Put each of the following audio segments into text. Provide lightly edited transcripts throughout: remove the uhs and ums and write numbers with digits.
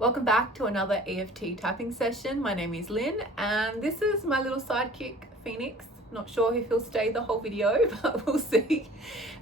Welcome back to another EFT tapping session. My name is Lynn and this is my little sidekick, Phoenix. Not sure if he'll stay the whole video, but we'll see.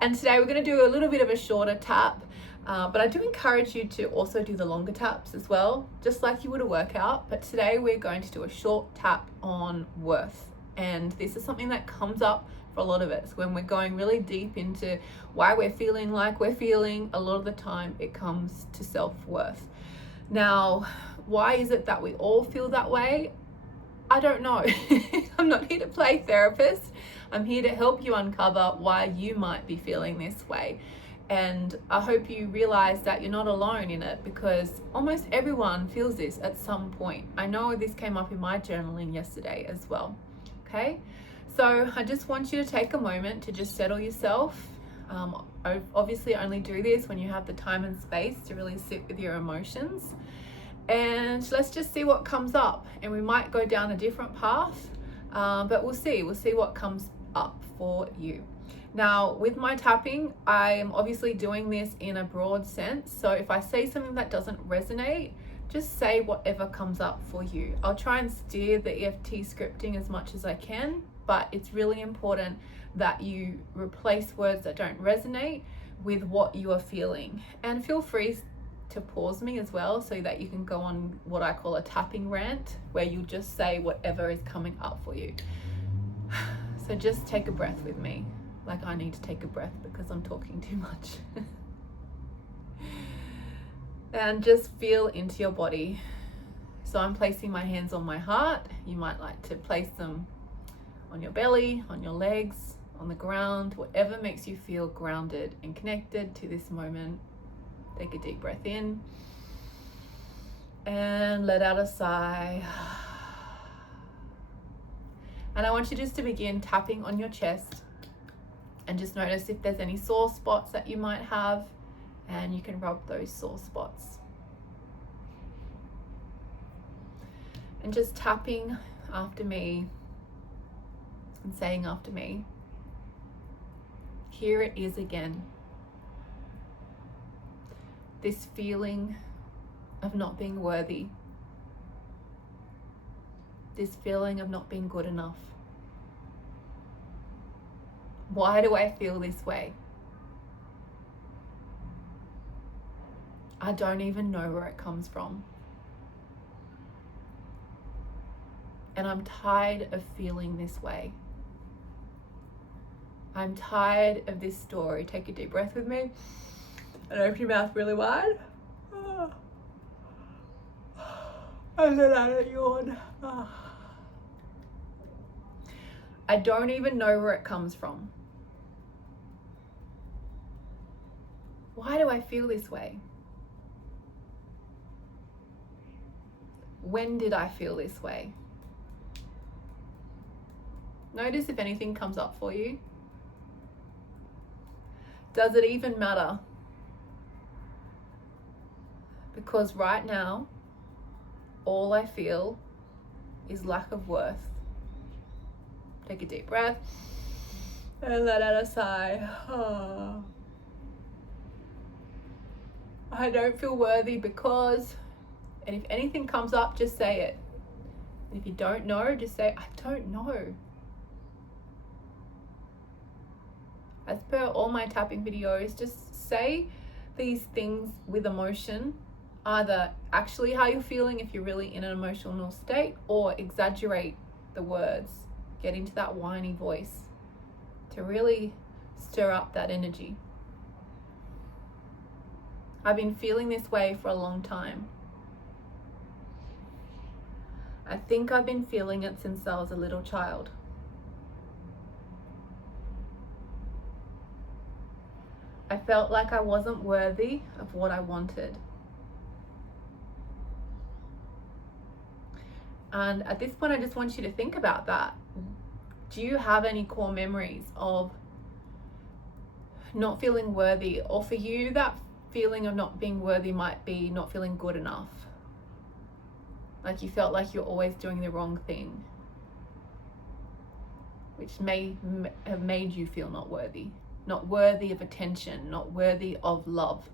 And today we're going to do a little bit of a shorter tap, but I do encourage you to also do the longer taps as well, just like you would a workout. But today we're going to do a short tap on worth. And this is something that comes up for a lot of us when we're going really deep into why we're feeling like we're feeling. A lot of the time it comes to self-worth. Now, why is it that we all feel that way? I don't know. I'm not here to play therapist. I'm here to help you uncover why you might be feeling this way. And I hope you realize that you're not alone in it, because almost everyone feels this at some point. I know this came up in my journaling yesterday as well. Okay, so I just want you to take a moment to just settle yourself. Obviously only do this when you have the time and space to really sit with your emotions, and let's just see what comes up. And we might go down a different path, but we'll see what comes up for you. Now, with my tapping, I am obviously doing this in a broad sense, so if I say something that doesn't resonate, just say whatever comes up for you. I'll try and steer the EFT scripting as much as I can, but it's really important that you replace words that don't resonate with what you are feeling. And feel free to pause me as well, so that you can go on what I call a tapping rant, where you just say whatever is coming up for you. So just take a breath with me, like I need to take a breath because I'm talking too much. And just feel into your body. So I'm placing my hands on my heart. You might like to place them on your belly, on your legs, on the ground, whatever makes you feel grounded and connected to this moment. Take a deep breath in and let out a sigh. And I want you just to begin tapping on your chest and just notice if there's any sore spots that you might have, and you can rub those sore spots. And just tapping after me and saying after me, here it is again. This feeling of not being worthy. This feeling of not being good enough. Why do I feel this way? I don't even know where it comes from. And I'm tired of feeling this way. I'm tired of this story. Take a deep breath with me and open your mouth really wide. And let out a yawn. I don't even know where it comes from. Why do I feel this way? When did I feel this way? Notice if anything comes up for you. Does it even matter? Because right now, all I feel is lack of worth. Take a deep breath and let out a sigh. I don't feel worthy because, and if anything comes up, just say it. And if you don't know, just say, I don't know. As per all my tapping videos, just say these things with emotion, either actually how you're feeling if you're really in an emotional state, or exaggerate the words, get into that whiny voice to really stir up that energy. I've been feeling this way for a long time. I think I've been feeling it since I was a little child. I felt like I wasn't worthy of what I wanted. And at this point, I just want you to think about that. Do you have any core memories of not feeling worthy? Or for you, that feeling of not being worthy might be not feeling good enough. Like you felt like you're always doing the wrong thing, which may have made you feel not worthy of attention, not worthy of love.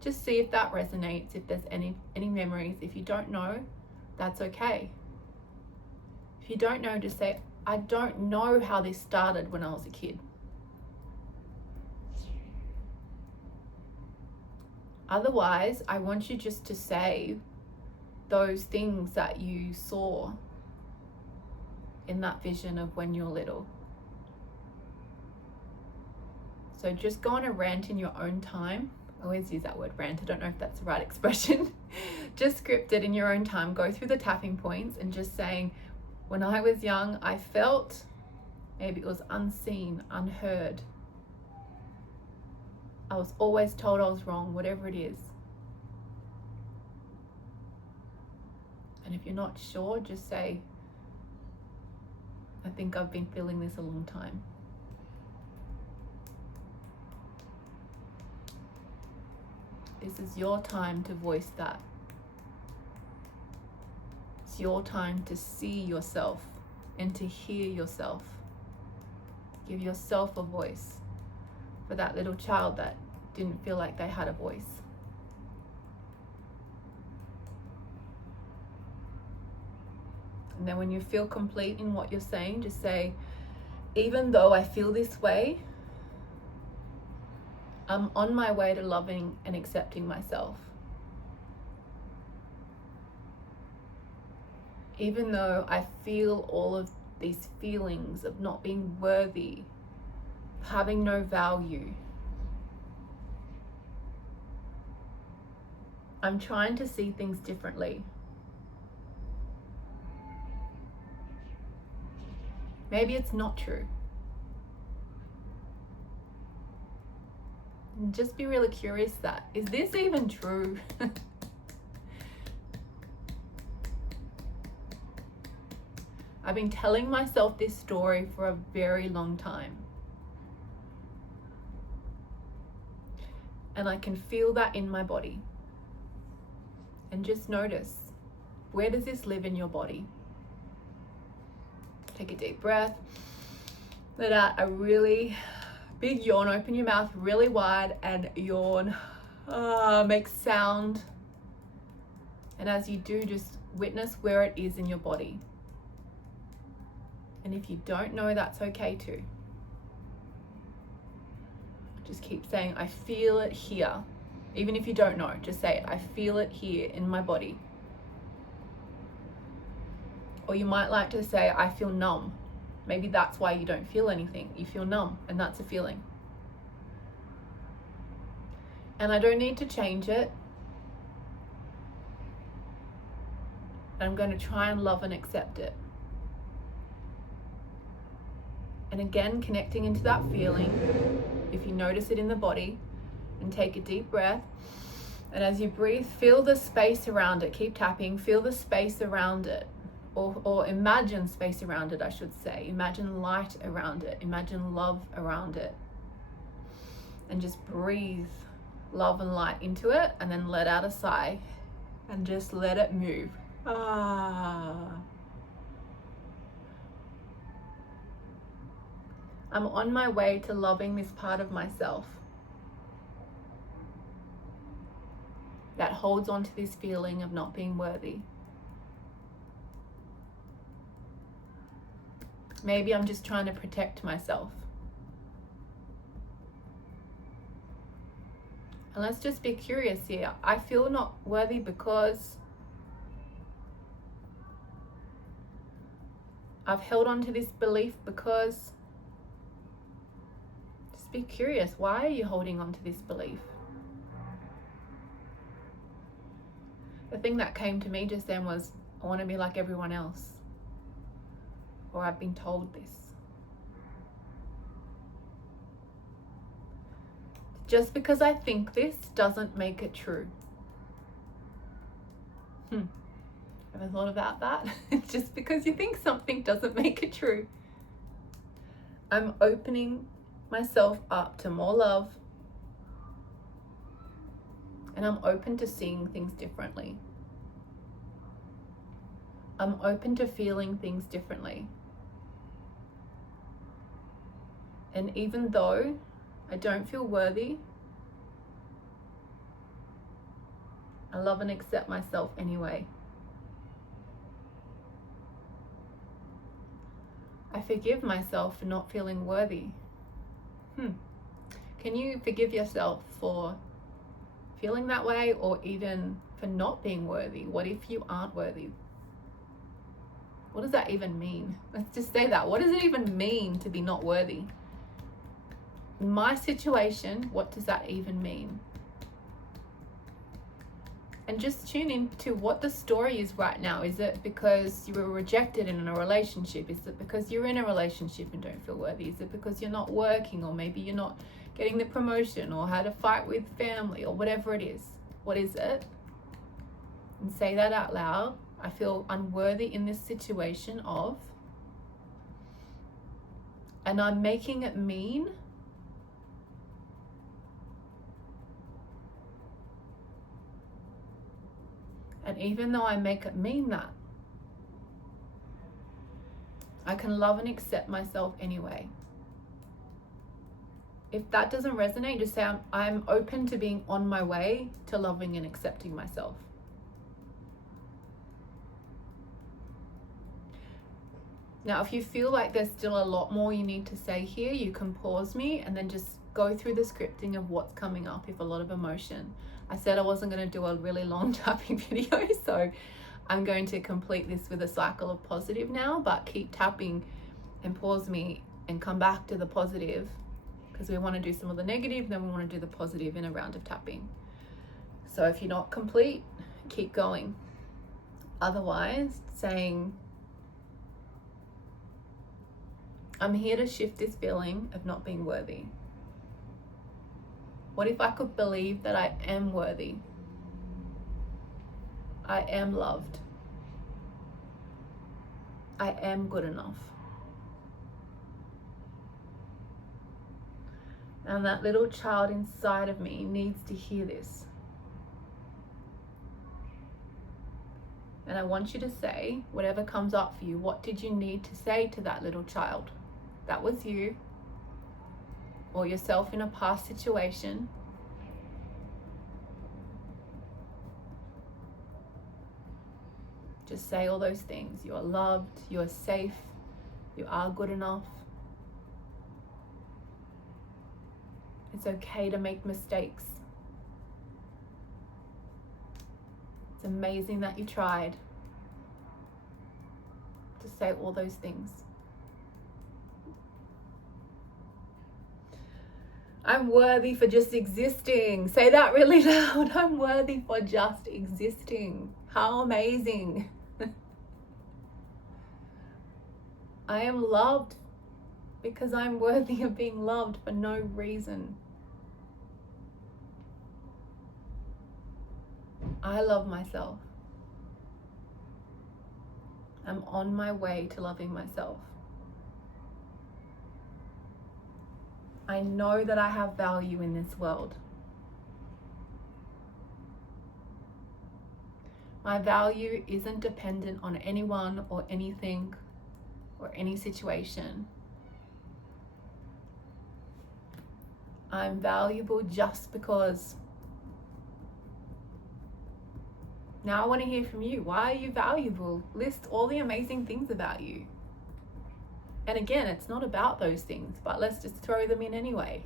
Just see if that resonates, if there's any memories. If you don't know, that's okay. If you don't know, just say, I don't know how this started when I was a kid. Otherwise, I want you just to say those things that you saw in that vision of when you're little. So just go on a rant in your own time. I always use that word rant. I don't know if that's the right expression. Just script it in your own time. Go through the tapping points and just saying, when I was young, I felt, maybe it was unseen, unheard. I was always told I was wrong, whatever it is. And if you're not sure, just say, I think I've been feeling this a long time. This is your time to voice that. It's your time to see yourself and to hear yourself. Give yourself a voice for that little child that didn't feel like they had a voice. And then when you feel complete in what you're saying, just say, even though I feel this way, I'm on my way to loving and accepting myself. Even though I feel all of these feelings of not being worthy, having no value, I'm trying to see things differently. Maybe it's not true. And just be really curious that, is this even true? I've been telling myself this story for a very long time. And I can feel that in my body. And just notice, where does this live in your body? Take a deep breath. Let out a really big yawn. Open your mouth really wide and yawn. Make sound. And as you do, just witness where it is in your body. And if you don't know, that's okay too. Just keep saying, I feel it here. Even if you don't know, just say it. I feel it here in my body. Or you might like to say, I feel numb. Maybe that's why you don't feel anything. You feel numb, and that's a feeling. And I don't need to change it. I'm going to try and love and accept it. And again, connecting into that feeling, if you notice it in the body, and take a deep breath. And as you breathe, feel the space around it. Keep tapping, feel the space around it. Or imagine space around it, I should say. Imagine light around it. Imagine love around it. And just breathe love and light into it, and then let out a sigh. And just let it move. I'm on my way to loving this part of myself that holds on to this feeling of not being worthy. Maybe I'm just trying to protect myself. And let's just be curious here. I feel not worthy because I've held on to this belief because... Just be curious. Why are you holding on to this belief? The thing that came to me just then was, I want to be like everyone else. Or I've been told this. Just because I think this doesn't make it true. Ever thought about that? Just because you think something doesn't make it true. I'm opening myself up to more love. And I'm open to seeing things differently. I'm open to feeling things differently. And even though I don't feel worthy, I love and accept myself anyway. I forgive myself for not feeling worthy. Can you forgive yourself for feeling that way, or even for not being worthy? What if you aren't worthy? What does that even mean? Let's just say that. What does it even mean to be not worthy? In my situation, what does that even mean? And just tune into what the story is right now. Is it because you were rejected in a relationship? Is it because you're in a relationship and don't feel worthy? Is it because you're not working, or maybe you're not getting the promotion, or had a fight with family, or whatever it is? What is it? And say that out loud. I feel unworthy in this situation of, and I'm making it mean and even though I make it mean that, I can love and accept myself anyway. If that doesn't resonate, just say I'm open to being on my way to loving and accepting myself. Now, if you feel like there's still a lot more you need to say here, you can pause me and then just go through the scripting of what's coming up if a lot of emotion. I said I wasn't going to do a really long tapping video, so I'm going to complete this with a cycle of positive now, but keep tapping and pause me and come back to the positive, because we want to do some of the negative, then we want to do the positive in a round of tapping. So if you're not complete, keep going. Otherwise, saying, I'm here to shift this feeling of not being worthy. What if I could believe that I am worthy? I am loved. I am good enough. And that little child inside of me needs to hear this. And I want you to say, whatever comes up for you, what did you need to say to that little child? That was you, or yourself in a past situation. Just say all those things. You are loved, you are safe, you are good enough. It's okay to make mistakes. It's amazing that you tried. To say all those things. I'm worthy for just existing. Say that really loud. I'm worthy for just existing. How amazing. I am loved because I'm worthy of being loved for no reason. I love myself. I'm on my way to loving myself. I know that I have value in this world. My value isn't dependent on anyone or anything or any situation. I'm valuable just because. Now I want to hear from you. Why are you valuable? List all the amazing things about you. And again, it's not about those things, but let's just throw them in anyway.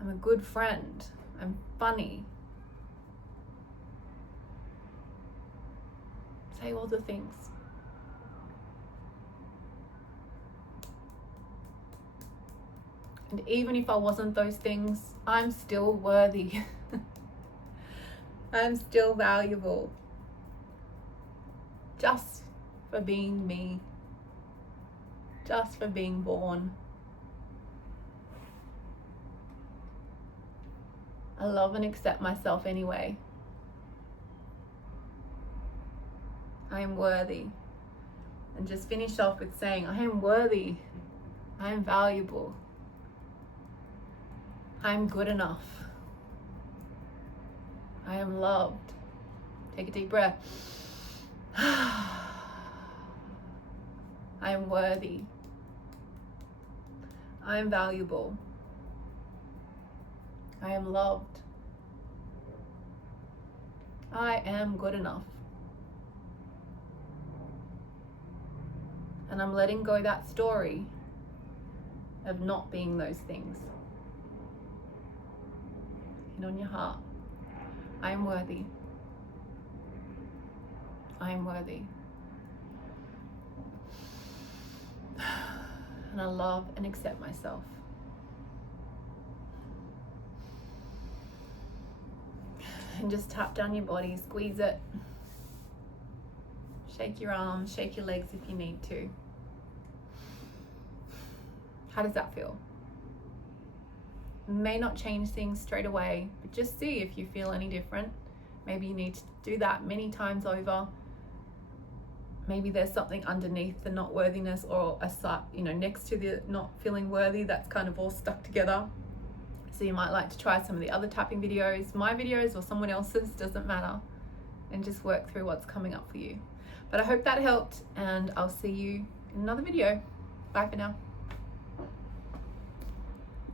I'm a good friend. I'm funny. Say all the things. And even if I wasn't those things, I'm still worthy. I'm still valuable. Just for being me. Just for being born. I love and accept myself anyway. I am worthy. And just finish off with saying, I am worthy. I am valuable. I am good enough. I am loved. Take a deep breath. I am worthy. I am valuable. I am loved. I am good enough. And I'm letting go that story of not being those things. And on your heart, I am worthy. I am worthy. And I love and accept myself. And just tap down your body, squeeze it. Shake your arms, shake your legs if you need to. How does that feel? It may not change things straight away, but just see if you feel any different. Maybe you need to do that many times over. Maybe there's something underneath the not worthiness, or next to the not feeling worthy, that's kind of all stuck together. So you might like to try some of the other tapping videos, my videos or someone else's, doesn't matter, and just work through what's coming up for you. But I hope that helped, and I'll see you in another video. Bye for now.